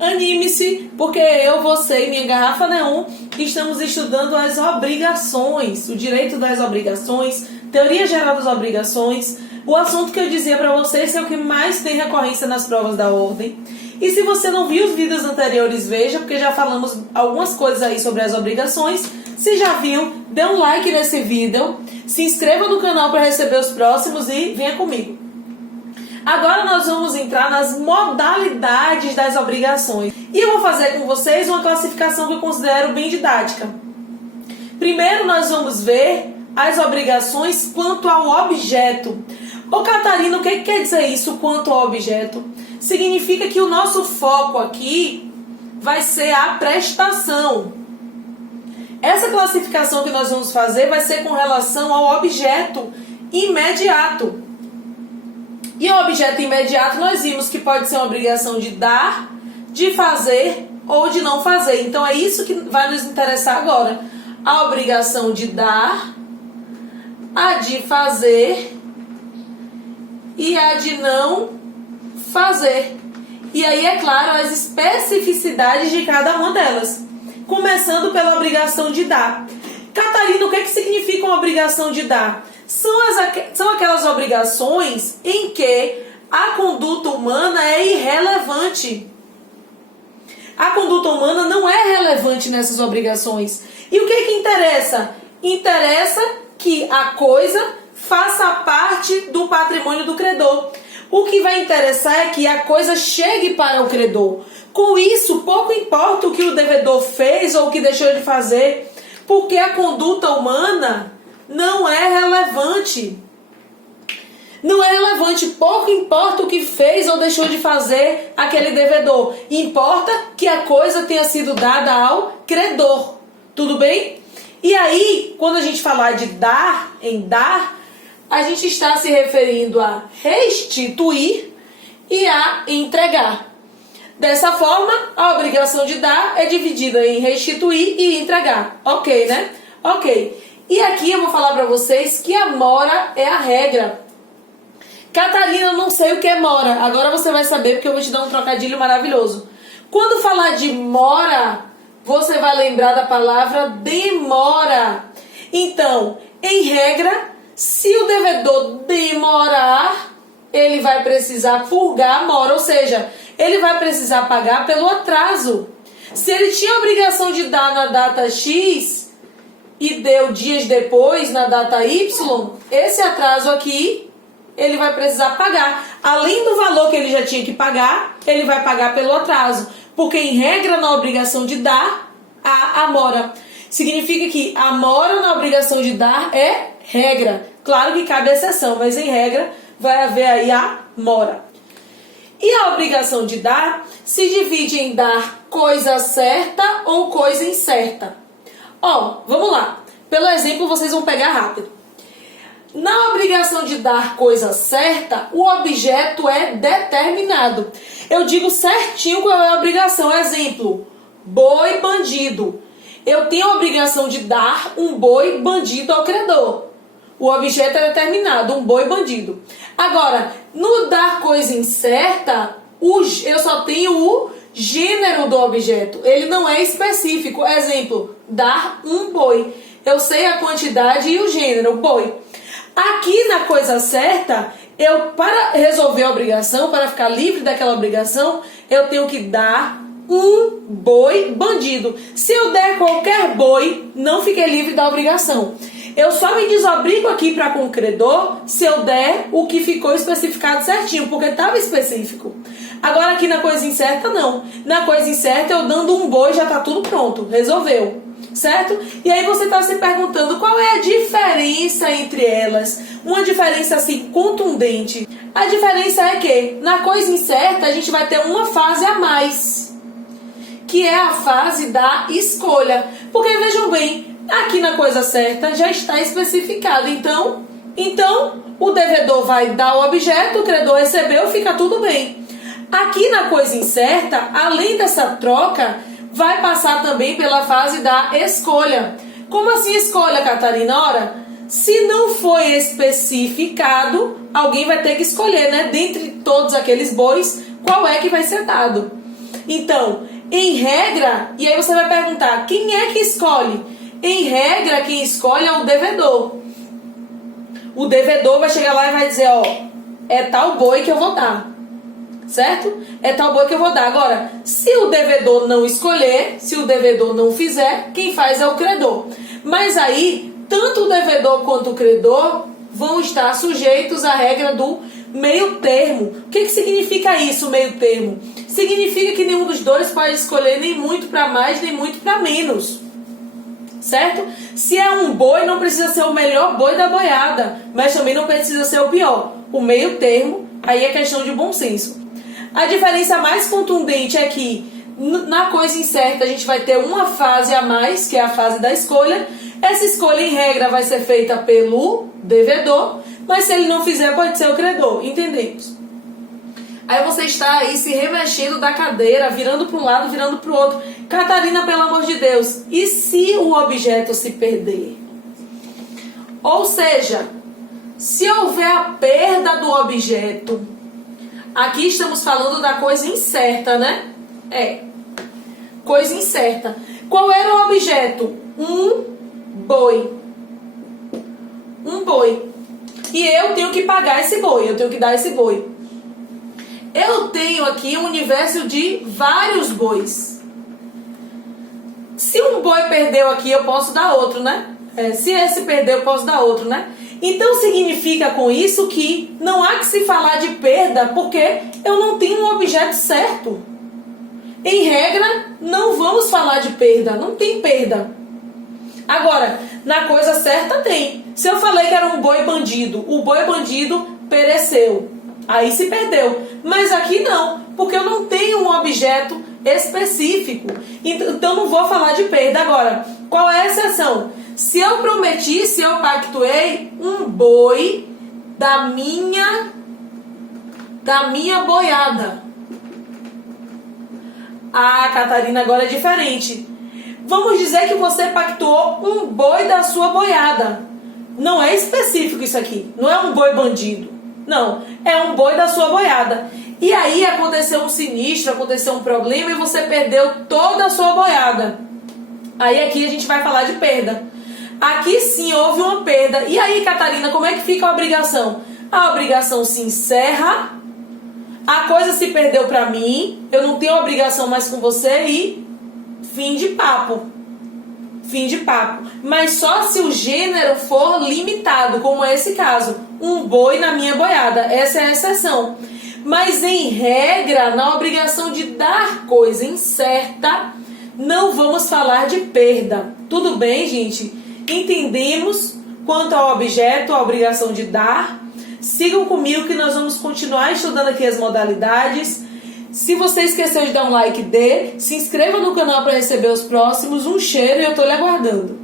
Anime-se, porque eu, você e minha garrafa neon estamos estudando as obrigações, o direito das obrigações, teoria geral das obrigações. O assunto que eu dizia para vocês é o que mais tem recorrência nas provas da ordem. E se você não viu os vídeos anteriores, veja, porque já falamos algumas coisas aí sobre as obrigações. Se já viu, dê um like nesse vídeo, se inscreva no canal para receber os próximos e venha comigo. Agora nós vamos entrar nas modalidades das obrigações. E eu vou fazer com vocês uma classificação que eu considero bem didática. Primeiro nós vamos ver as obrigações quanto ao objeto. Ô Catarina, o que quer dizer isso quanto ao objeto? Significa que o nosso foco aqui vai ser a prestação. Essa classificação que nós vamos fazer vai ser com relação ao objeto imediato. E o objeto imediato nós vimos que pode ser uma obrigação de dar, de fazer ou de não fazer. Então é isso que vai nos interessar agora. A obrigação de dar, a de fazer e a de não fazer. E aí, é claro, as especificidades de cada uma delas. Começando pela obrigação de dar. Catarina, o que significa uma obrigação de dar? São aquelas obrigações em que a conduta humana é irrelevante. A conduta humana não é relevante nessas obrigações. E o que interessa? Interessa que a coisa faça parte do patrimônio do credor. O que vai interessar é que a coisa chegue para o credor. Com isso, pouco importa o que o devedor fez ou o que deixou de fazer, porque a conduta humana não é relevante. Não é relevante, pouco importa o que fez ou deixou de fazer aquele devedor. Importa que a coisa tenha sido dada ao credor. Tudo bem? E aí, quando a gente falar de dar, em dar, a gente está se referindo a restituir e a entregar. Dessa forma, a obrigação de dar é dividida em restituir e entregar. Ok, né? Ok. E aqui eu vou falar para vocês que a mora é a regra. Catarina, eu não sei o que é mora. Agora você vai saber, porque eu vou te dar um trocadilho maravilhoso. Quando falar de mora, você vai lembrar da palavra demora. Então, em regra, se o devedor demorar, ele vai precisar purgar a mora, ou seja, ele vai precisar pagar pelo atraso. Se ele tinha a obrigação de dar na data X e deu dias depois na data Y, esse atraso aqui ele vai precisar pagar. Além do valor que ele já tinha que pagar, ele vai pagar pelo atraso. Porque em regra, na obrigação de dar, há a mora. Significa que a mora na obrigação de dar é regra. Claro que cabe exceção, mas em regra vai haver aí a mora. E a obrigação de dar se divide em dar coisa certa ou coisa incerta. Ó, vamos lá. Pelo exemplo, vocês vão pegar rápido. Na obrigação de dar coisa certa, o objeto é determinado. Eu digo certinho qual é a obrigação. Exemplo, boi bandido. Eu tenho a obrigação de dar um boi bandido ao credor. O objeto é determinado, um boi bandido. Agora, no dar coisa incerta, eu só tenho o gênero do objeto. Ele não é específico. Exemplo, dar um boi. Eu sei a quantidade e o gênero, boi. Aqui na coisa certa, para resolver a obrigação, para ficar livre daquela obrigação, eu tenho que dar um boi bandido. Se eu der qualquer boi, não fiquei livre da obrigação. Eu só me desobrigo aqui para com o credor se eu der o que ficou especificado certinho, porque estava específico. Agora aqui na coisa incerta, não. Na coisa incerta, eu dando um boi, já está tudo pronto, resolveu. Certo? E aí você está se perguntando qual é a diferença entre elas. Uma diferença assim contundente. A diferença é que na coisa incerta a gente vai ter uma fase a mais, que é a fase da escolha. Porque vejam bem, aqui na coisa certa já está especificado. Então o devedor vai dar o objeto, o credor recebeu, fica tudo bem. Aqui na coisa incerta, além dessa troca, vai passar também pela fase da escolha. Como assim escolha, Catarina? Ora, se não foi especificado, alguém vai ter que escolher, né? Dentre todos aqueles bois, qual é que vai ser dado. Então, em regra, e aí você vai perguntar, quem é que escolhe? Em regra, quem escolhe é o devedor. O devedor vai chegar lá e vai dizer, ó, é tal boi que eu vou dar. Certo? É tal boi que eu vou dar. Agora, se o devedor não escolher, se o devedor não fizer, quem faz é o credor. Mas aí, tanto o devedor quanto o credor vão estar sujeitos à regra do meio termo. O que significa isso, meio termo? Significa que nenhum dos dois pode escolher nem muito para mais, nem muito para menos. Certo? Se é um boi, não precisa ser o melhor boi da boiada, mas também não precisa ser o pior. O meio termo, aí é questão de bom senso. A diferença mais contundente é que na coisa incerta a gente vai ter uma fase a mais, que é a fase da escolha. Essa escolha, em regra, vai ser feita pelo devedor, mas se ele não fizer, pode ser o credor. Entendemos? Aí você está aí se remexendo da cadeira, virando para um lado, virando para o outro. Catarina, pelo amor de Deus, e se o objeto se perder? Ou seja, se houver a perda do objeto, aqui estamos falando da coisa incerta, né? Coisa incerta. Qual era o objeto? Um boi. Um boi. E eu tenho que pagar esse boi, eu tenho que dar esse boi. Eu tenho aqui um universo de vários bois. Se um boi perdeu aqui, eu posso dar outro, né? Se esse perdeu, eu posso dar outro, né? Então significa com isso que não há que se falar de perda, porque eu não tenho um objeto certo. Em regra, não vamos falar de perda, não tem perda. Agora, na coisa certa tem. Se eu falei que era um boi bandido, o boi bandido pereceu, aí se perdeu. Mas aqui não, porque eu não tenho um objeto específico. Então não vou falar de perda. Agora, qual é a exceção? Se eu prometi, se eu pactuei um boi da minha boiada. Ah, Catarina, agora é diferente. Vamos dizer que você pactuou um boi da sua boiada. Não é específico isso aqui. Não é um boi bandido. Não, é um boi da sua boiada. E aí aconteceu um sinistro, aconteceu um problema e você perdeu toda a sua boiada. Aí aqui a gente vai falar de perda. Aqui sim houve uma perda. E aí, Catarina, como é que fica a obrigação? A obrigação se encerra, a coisa se perdeu para mim, eu não tenho obrigação mais com você e fim de papo. Fim de papo. Mas só se o gênero for limitado, como é esse caso. Um boi na minha boiada. Essa é a exceção. Mas em regra, na obrigação de dar coisa incerta, não vamos falar de perda. Tudo bem, gente? Entendemos quanto ao objeto, a obrigação de dar. Sigam comigo que nós vamos continuar estudando aqui as modalidades. Se você esqueceu de dar um like, dê. Se inscreva no canal para receber os próximos. Um cheiro e eu estou lhe aguardando.